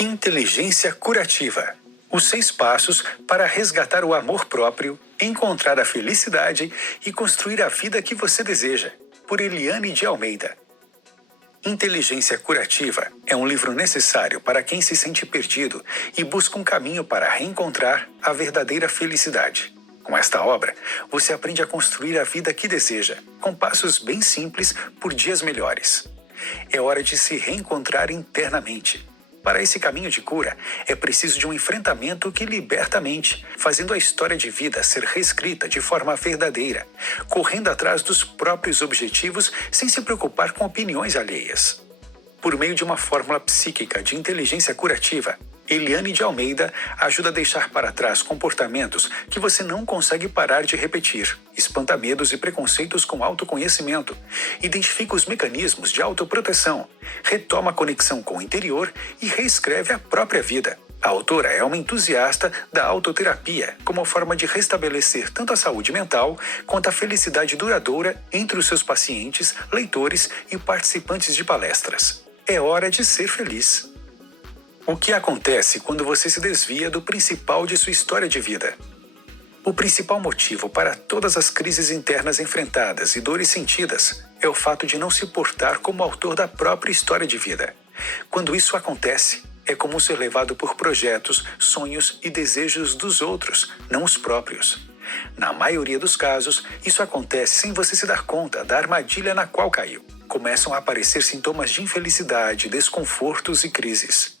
Inteligência curativa. Os 6 passos para resgatar o amor próprio, encontrar a felicidade e construir a vida que você deseja. Por Eliane de Almeida. Inteligência Curativa é um livro necessário para quem se sente perdido e busca um caminho para reencontrar a verdadeira felicidade. Com esta obra, você aprende a construir a vida que deseja, com passos bem simples por dias melhores. É hora de se reencontrar internamente. Para esse caminho de cura, é preciso de um enfrentamento que liberta a mente, fazendo a história de vida ser reescrita de forma verdadeira, correndo atrás dos próprios objetivos sem se preocupar com opiniões alheias. Por meio de uma fórmula psíquica de inteligência curativa, Eliane de Almeida ajuda a deixar para trás comportamentos que você não consegue parar de repetir, espanta medos e preconceitos com autoconhecimento, identifica os mecanismos de autoproteção, retoma a conexão com o interior e reescreve a própria vida. A autora é uma entusiasta da autoterapia como forma de restabelecer tanto a saúde mental quanto a felicidade duradoura entre os seus pacientes, leitores e participantes de palestras. É hora de ser feliz. O que acontece quando você se desvia do principal de sua história de vida? O principal motivo para todas as crises internas enfrentadas e dores sentidas é o fato de não se portar como autor da própria história de vida. Quando isso acontece, é comum ser levado por projetos, sonhos e desejos dos outros, não os próprios. Na maioria dos casos, isso acontece sem você se dar conta da armadilha na qual caiu. Começam a aparecer sintomas de infelicidade, desconfortos e crises.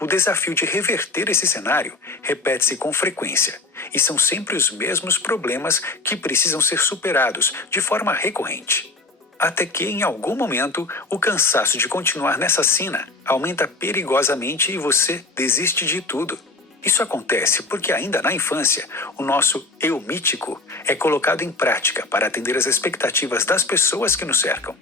O desafio de reverter esse cenário repete-se com frequência, e são sempre os mesmos problemas que precisam ser superados de forma recorrente. Até que, em algum momento, o cansaço de continuar nessa sina aumenta perigosamente e você desiste de tudo. Isso acontece porque ainda na infância, o nosso eu mítico é colocado em prática para atender às expectativas das pessoas que nos cercam.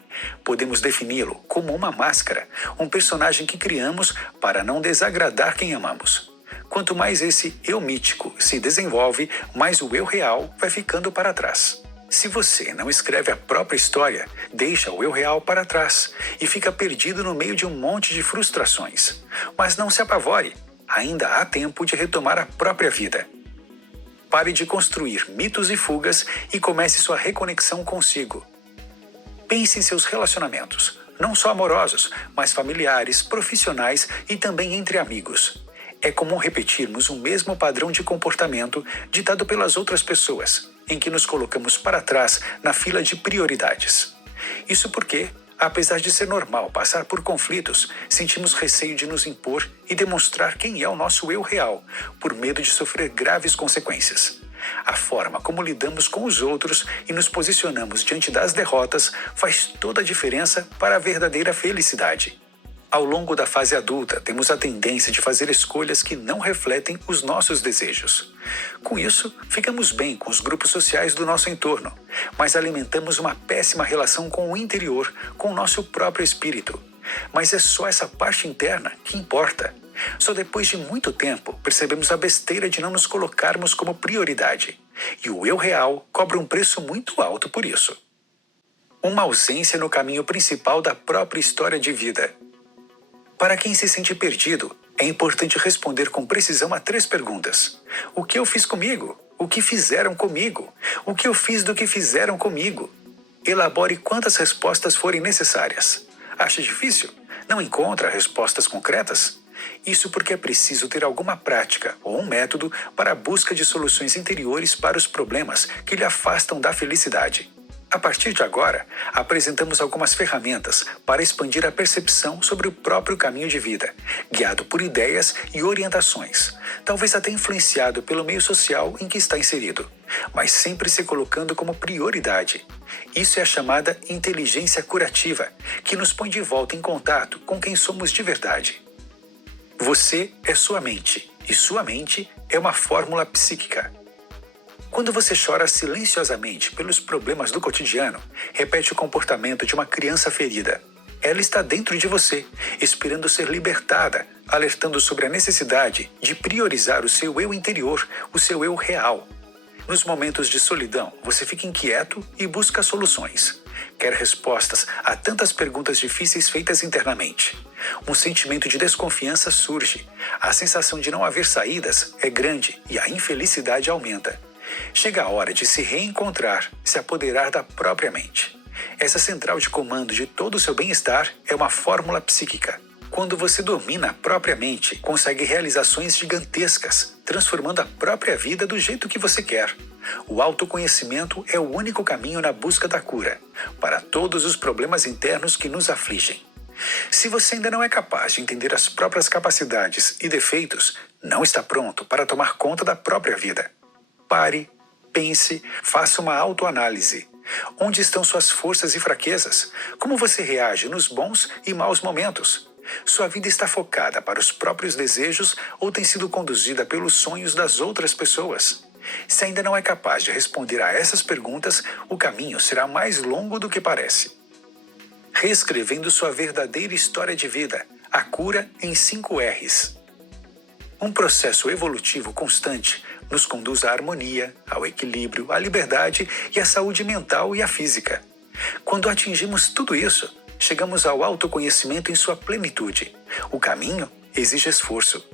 Podemos defini-lo como uma máscara, um personagem que criamos para não desagradar quem amamos. Quanto mais esse eu mítico se desenvolve, mais o eu real vai ficando para trás. Se você não escreve a própria história, deixa o eu real para trás e fica perdido no meio de um monte de frustrações. Mas não se apavore. Ainda há tempo de retomar a própria vida. Pare de construir mitos e fugas e comece sua reconexão consigo. Pense em seus relacionamentos, não só amorosos, mas familiares, profissionais e também entre amigos. É comum repetirmos o mesmo padrão de comportamento ditado pelas outras pessoas, em que nos colocamos para trás na fila de prioridades. Isso porque, apesar de ser normal passar por conflitos, sentimos receio de nos impor e demonstrar quem é o nosso eu real, por medo de sofrer graves consequências. A forma como lidamos com os outros e nos posicionamos diante das derrotas faz toda a diferença para a verdadeira felicidade. Ao longo da fase adulta, temos a tendência de fazer escolhas que não refletem os nossos desejos. Com isso, ficamos bem com os grupos sociais do nosso entorno, mas alimentamos uma péssima relação com o interior, com o nosso próprio espírito. Mas é só essa parte interna que importa. Só depois de muito tempo percebemos a besteira de não nos colocarmos como prioridade. E o eu real cobra um preço muito alto por isso. Uma ausência no caminho principal da própria história de vida. Para quem se sente perdido, é importante responder com precisão a 3 perguntas. O que eu fiz comigo? O que fizeram comigo? O que eu fiz do que fizeram comigo? Elabore quantas respostas forem necessárias. Acha difícil? Não encontra respostas concretas? Isso porque é preciso ter alguma prática ou um método para a busca de soluções interiores para os problemas que lhe afastam da felicidade. A partir de agora, apresentamos algumas ferramentas para expandir a percepção sobre o próprio caminho de vida, guiado por ideias e orientações, talvez até influenciado pelo meio social em que está inserido, mas sempre se colocando como prioridade. Isso é a chamada inteligência curativa, que nos põe de volta em contato com quem somos de verdade. Você é sua mente, e sua mente é uma fórmula psíquica. Quando você chora silenciosamente pelos problemas do cotidiano, repete o comportamento de uma criança ferida. Ela está dentro de você, esperando ser libertada, alertando sobre a necessidade de priorizar o seu eu interior, o seu eu real. Nos momentos de solidão, você fica inquieto e busca soluções. Quer respostas a tantas perguntas difíceis feitas internamente. Um sentimento de desconfiança surge, a sensação de não haver saídas é grande e a infelicidade aumenta. Chega a hora de se reencontrar, se apoderar da própria mente. Essa central de comando de todo o seu bem-estar é uma fórmula psíquica. Quando você domina a própria mente, consegue realizações gigantescas, transformando a própria vida do jeito que você quer. O autoconhecimento é o único caminho na busca da cura, para todos os problemas internos que nos afligem. Se você ainda não é capaz de entender as próprias capacidades e defeitos, não está pronto para tomar conta da própria vida. Pare, pense, faça uma autoanálise. Onde estão suas forças e fraquezas? Como você reage nos bons e maus momentos? Sua vida está focada para os próprios desejos ou tem sido conduzida pelos sonhos das outras pessoas? Se ainda não é capaz de responder a essas perguntas, o caminho será mais longo do que parece. Reescrevendo sua verdadeira história de vida, a cura em 5 R's. Um processo evolutivo constante nos conduz à harmonia, ao equilíbrio, à liberdade e à saúde mental e à física. Quando atingimos tudo isso, chegamos ao autoconhecimento em sua plenitude. O caminho exige esforço.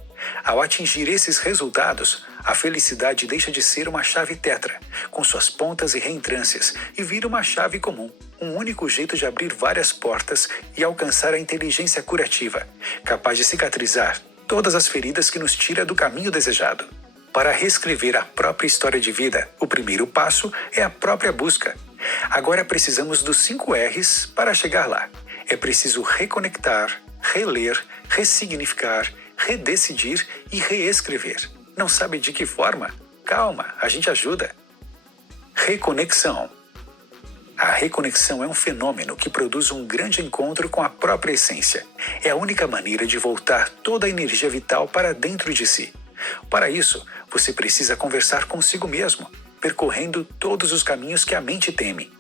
Ao atingir esses resultados, a felicidade deixa de ser uma chave tetra, com suas pontas e reentrâncias, e vira uma chave comum, um único jeito de abrir várias portas e alcançar a inteligência curativa, capaz de cicatrizar todas as feridas que nos tira do caminho desejado. Para reescrever a própria história de vida, o primeiro passo é a própria busca. Agora precisamos dos 5 R's para chegar lá. É preciso reconectar, reler, ressignificar, redecidir e reescrever. Não sabe de que forma? Calma, a gente ajuda. Reconexão. A reconexão é um fenômeno que produz um grande encontro com a própria essência. É a única maneira de voltar toda a energia vital para dentro de si. Para isso, você precisa conversar consigo mesmo, percorrendo todos os caminhos que a mente teme.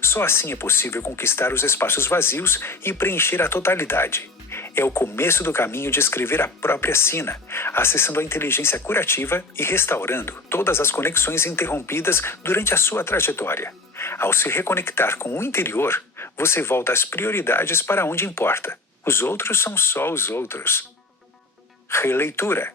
Só assim é possível conquistar os espaços vazios e preencher a totalidade. É o começo do caminho de escrever a própria sina, acessando a inteligência curativa e restaurando todas as conexões interrompidas durante a sua trajetória. Ao se reconectar com o interior, você volta às prioridades para onde importa. Os outros são só os outros. Releitura.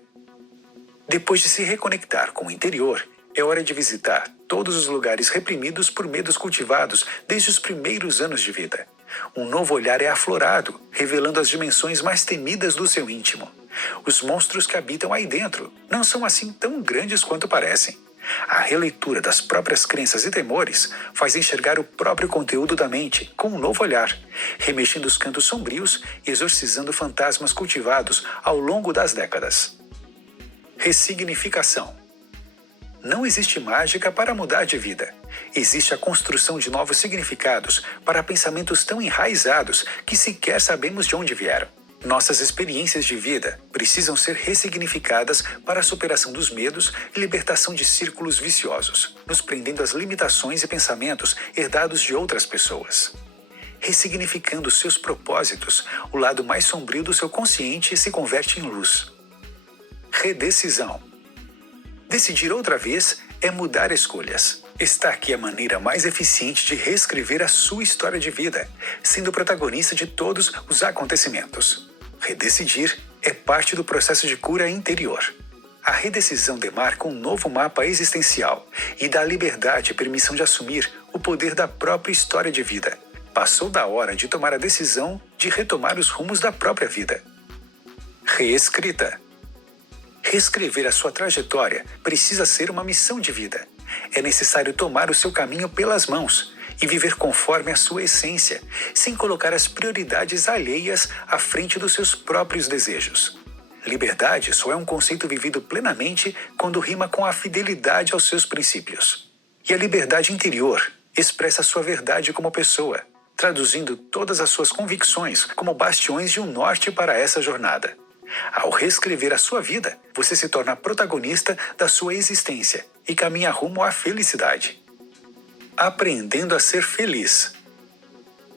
Depois de se reconectar com o interior, é hora de visitar todos os lugares reprimidos por medos cultivados desde os primeiros anos de vida. Um novo olhar é aflorado, revelando as dimensões mais temidas do seu íntimo. Os monstros que habitam aí dentro não são assim tão grandes quanto parecem. A releitura das próprias crenças e temores faz enxergar o próprio conteúdo da mente com um novo olhar, remexendo os cantos sombrios e exorcizando fantasmas cultivados ao longo das décadas. Ressignificação. Não existe mágica para mudar de vida. Existe a construção de novos significados para pensamentos tão enraizados que sequer sabemos de onde vieram. Nossas experiências de vida precisam ser ressignificadas para a superação dos medos e libertação de círculos viciosos, nos prendendo às limitações e pensamentos herdados de outras pessoas. Ressignificando seus propósitos, o lado mais sombrio do seu consciente se converte em luz. Redecisão. Decidir outra vez é mudar escolhas. Está aqui a maneira mais eficiente de reescrever a sua história de vida, sendo protagonista de todos os acontecimentos. Redecidir é parte do processo de cura interior. A redecisão demarca um novo mapa existencial e dá liberdade e permissão de assumir o poder da própria história de vida. Passou da hora de tomar a decisão de retomar os rumos da própria vida. Reescrita. Reescrever a sua trajetória precisa ser uma missão de vida. É necessário tomar o seu caminho pelas mãos e viver conforme a sua essência, sem colocar as prioridades alheias à frente dos seus próprios desejos. Liberdade só é um conceito vivido plenamente quando rima com a fidelidade aos seus princípios. E a liberdade interior expressa a sua verdade como pessoa, traduzindo todas as suas convicções como bastiões de um norte para essa jornada. Ao reescrever a sua vida, você se torna protagonista da sua existência e caminha rumo à felicidade. Aprendendo a ser feliz.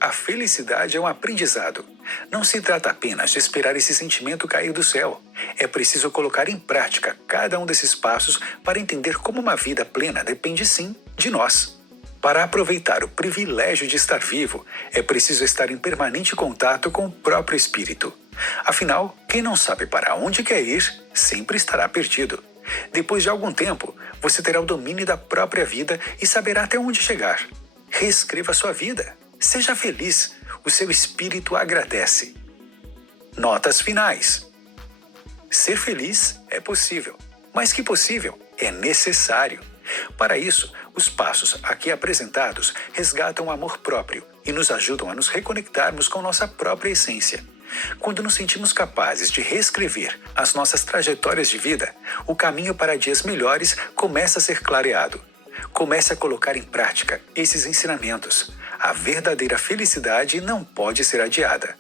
A felicidade é um aprendizado. Não se trata apenas de esperar esse sentimento cair do céu. É preciso colocar em prática cada um desses passos para entender como uma vida plena depende sim de nós. Para aproveitar o privilégio de estar vivo, é preciso estar em permanente contato com o próprio espírito. Afinal, quem não sabe para onde quer ir, sempre estará perdido. Depois de algum tempo, você terá o domínio da própria vida e saberá até onde chegar. Reescreva sua vida. Seja feliz. O seu espírito agradece. Notas finais. Ser feliz é possível. Mais que possível, é necessário. Para isso, os passos aqui apresentados resgatam o amor próprio e nos ajudam a nos reconectarmos com nossa própria essência. Quando nos sentimos capazes de reescrever as nossas trajetórias de vida, o caminho para dias melhores começa a ser clareado. Comece a colocar em prática esses ensinamentos. A verdadeira felicidade não pode ser adiada.